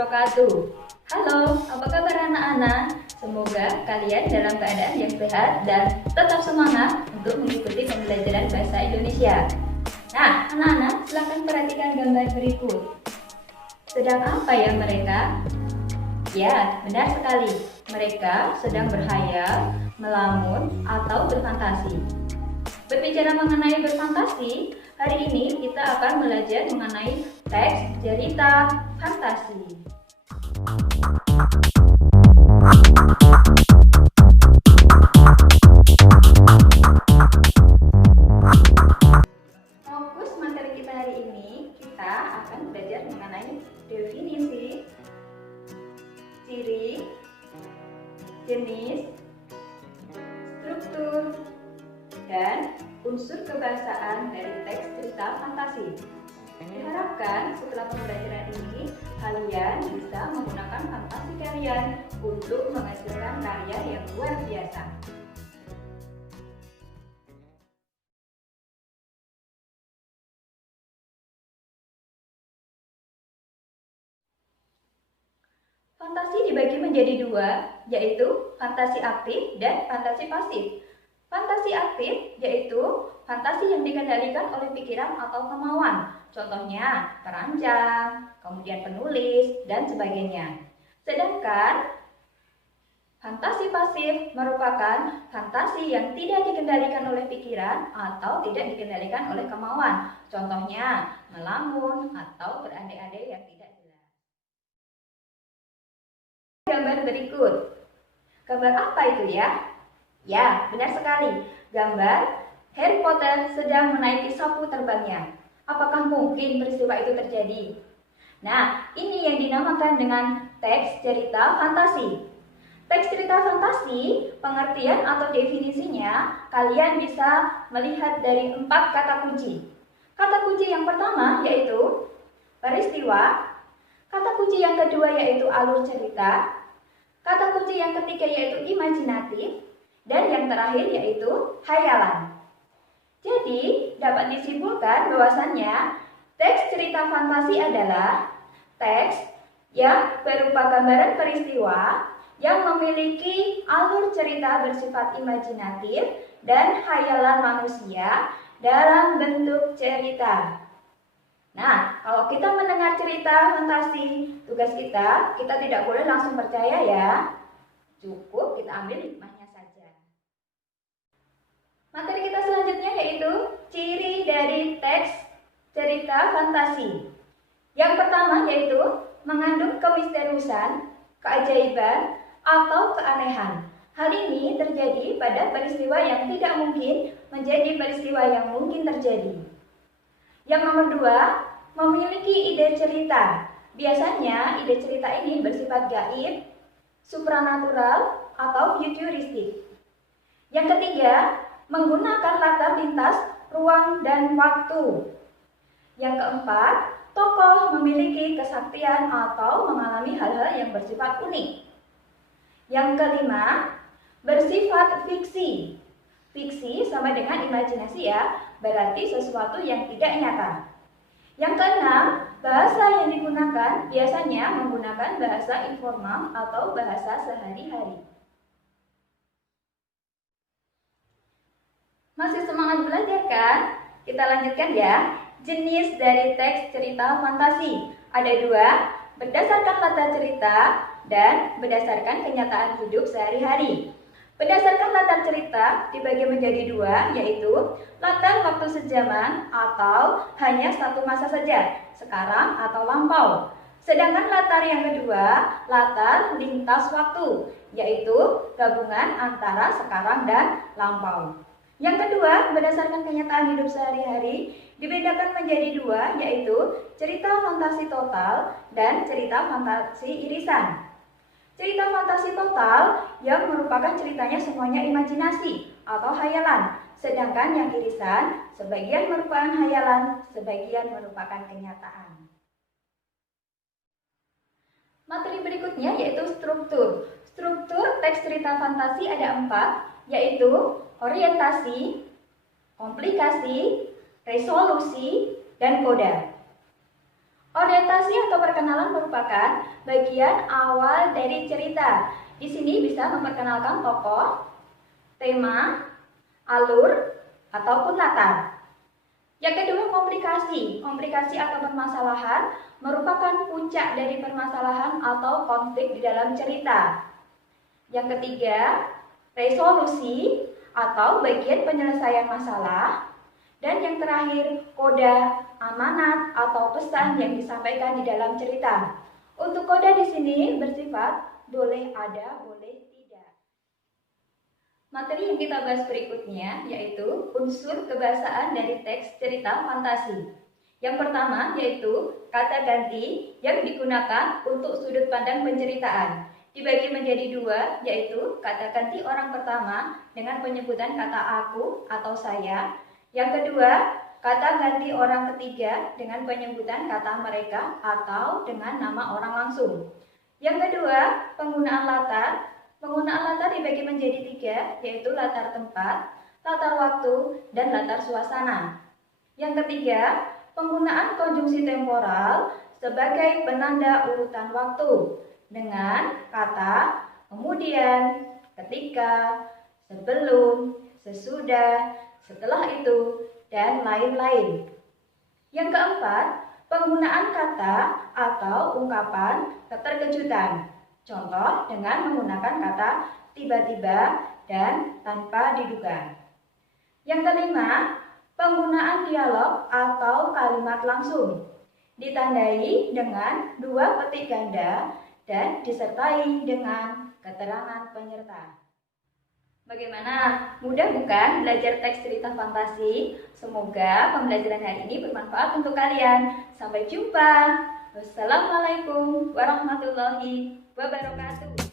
wabarakatuh. Halo, apa kabar anak-anak? Semoga kalian dalam keadaan yang sehat dan tetap semangat untuk mengikuti pembelajaran bahasa Indonesia. Nah, anak-anak, silakan perhatikan gambar berikut. Sedang apa ya mereka? Ya, benar sekali. Mereka sedang berhayal, melamun, atau berfantasi. Berbicara mengenai berfantasi, hari ini kita akan belajar mengenai teks cerita fantasi. Fokus materi kita hari ini, kita akan belajar mengenai definisi, ciri, jenis, struktur, dan unsur kebahasaan dari teks cerita fantasi. Diharapkan setelah pembelajaran ini, kalian bisa menggunakan fantasi kalian untuk menghasilkan karya yang luar biasa. Fantasi dibagi menjadi dua, yaitu fantasi aktif dan fantasi pasif. Fantasi aktif yaitu fantasi yang dikendalikan oleh pikiran atau kemauan. Contohnya perancang, kemudian penulis, dan sebagainya. Sedangkan fantasi pasif merupakan fantasi yang tidak dikendalikan oleh pikiran atau tidak dikendalikan oleh kemauan. Contohnya melamun atau berandai-andai yang tidak jelas. Gambar berikut. Gambar apa itu ya? Ya, benar sekali. Gambar Harry Potter sedang menaiki sapu terbangnya. Apakah mungkin peristiwa itu terjadi? Nah, ini yang dinamakan dengan teks cerita fantasi. Teks cerita fantasi, pengertian atau definisinya, kalian bisa melihat dari 4 kata kunci. Kata kunci yang pertama yaitu peristiwa, kata kunci yang kedua yaitu alur cerita, kata kunci yang ketiga yaitu imajinatif, dan yang terakhir yaitu hayalan. Jadi, dapat disimpulkan bahwasannya teks cerita fantasi adalah teks yang berupa gambaran peristiwa yang memiliki alur cerita bersifat imajinatif dan hayalan manusia dalam bentuk cerita. Nah, kalau kita mendengar cerita fantasi, tugas kita tidak boleh langsung percaya ya. Cukup kita ambil hikmahnya saja. Materi kita selanjutnya yaitu ciri dari teks cerita fantasi. Yang pertama yaitu mengandung kemisteriusan, keajaiban, atau keanehan. Hal ini terjadi pada peristiwa yang tidak mungkin menjadi peristiwa yang mungkin terjadi. Yang nomor 2, memiliki ide cerita. Biasanya ide cerita ini bersifat gaib, supranatural, atau futuristik. Yang ketiga, menggunakan latar lintas ruang dan waktu. Yang keempat, tokoh memiliki kesaktian atau mengalami hal-hal yang bersifat unik. Yang kelima, bersifat fiksi. Fiksi sama dengan imajinasi ya, berarti sesuatu yang tidak nyata. Yang keenam, bahasa yang digunakan biasanya menggunakan bahasa informal atau bahasa sehari-hari. Masih semangat belajar kan? Kita lanjutkan ya. Jenis dari teks cerita fantasi. Ada 2, berdasarkan latar cerita dan berdasarkan kenyataan hidup sehari-hari. Berdasarkan latar cerita dibagi menjadi 2, yaitu latar waktu sejaman atau hanya satu masa saja, sekarang atau lampau. Sedangkan latar yang kedua, latar lintas waktu, yaitu gabungan antara sekarang dan lampau. Yang kedua, berdasarkan kenyataan hidup sehari-hari, dibedakan menjadi 2, yaitu cerita fantasi total dan cerita fantasi irisan. Cerita fantasi total yang merupakan ceritanya semuanya imajinasi atau hayalan, sedangkan yang irisan sebagian merupakan hayalan, sebagian merupakan kenyataan. Materi berikutnya yaitu struktur. Struktur teks cerita fantasi ada 4, yaitu orientasi, komplikasi, resolusi, dan koda. Orientasi atau perkenalan merupakan bagian awal dari cerita. Di sini bisa memperkenalkan tokoh, tema, alur, ataupun latar. Yang kedua, komplikasi. Komplikasi atau permasalahan merupakan puncak dari permasalahan atau konflik di dalam cerita. Yang ketiga, resolusi atau bagian penyelesaian masalah. Dan yang terakhir, koda, amanat atau pesan yang disampaikan di dalam cerita. Untuk koda di sini bersifat boleh ada, boleh tidak. Materi yang kita bahas berikutnya yaitu unsur kebahasaan dari teks cerita fantasi. Yang pertama yaitu kata ganti yang digunakan untuk sudut pandang penceritaan. Dibagi menjadi dua, yaitu kata ganti orang pertama dengan penyebutan kata aku atau saya. Yang kedua, kata ganti orang ketiga dengan penyebutan kata mereka atau dengan nama orang langsung. Yang kedua, penggunaan latar. Penggunaan latar dibagi menjadi tiga, yaitu latar tempat, latar waktu, dan latar suasana. Yang ketiga, penggunaan konjungsi temporal sebagai penanda urutan waktu dengan kata kemudian, ketika, sebelum, sesudah, setelah itu, dan lain-lain. Yang keempat, penggunaan kata atau ungkapan keterkejutan. Contoh dengan menggunakan kata tiba-tiba dan tanpa diduga. Yang kelima, penggunaan dialog atau kalimat langsung. Ditandai dengan dua petik ganda dan disertai dengan keterangan penyerta. Bagaimana? Mudah bukan belajar teks cerita fantasi? Semoga pembelajaran hari ini bermanfaat untuk kalian. Sampai jumpa. Wassalamualaikum warahmatullahi wabarakatuh.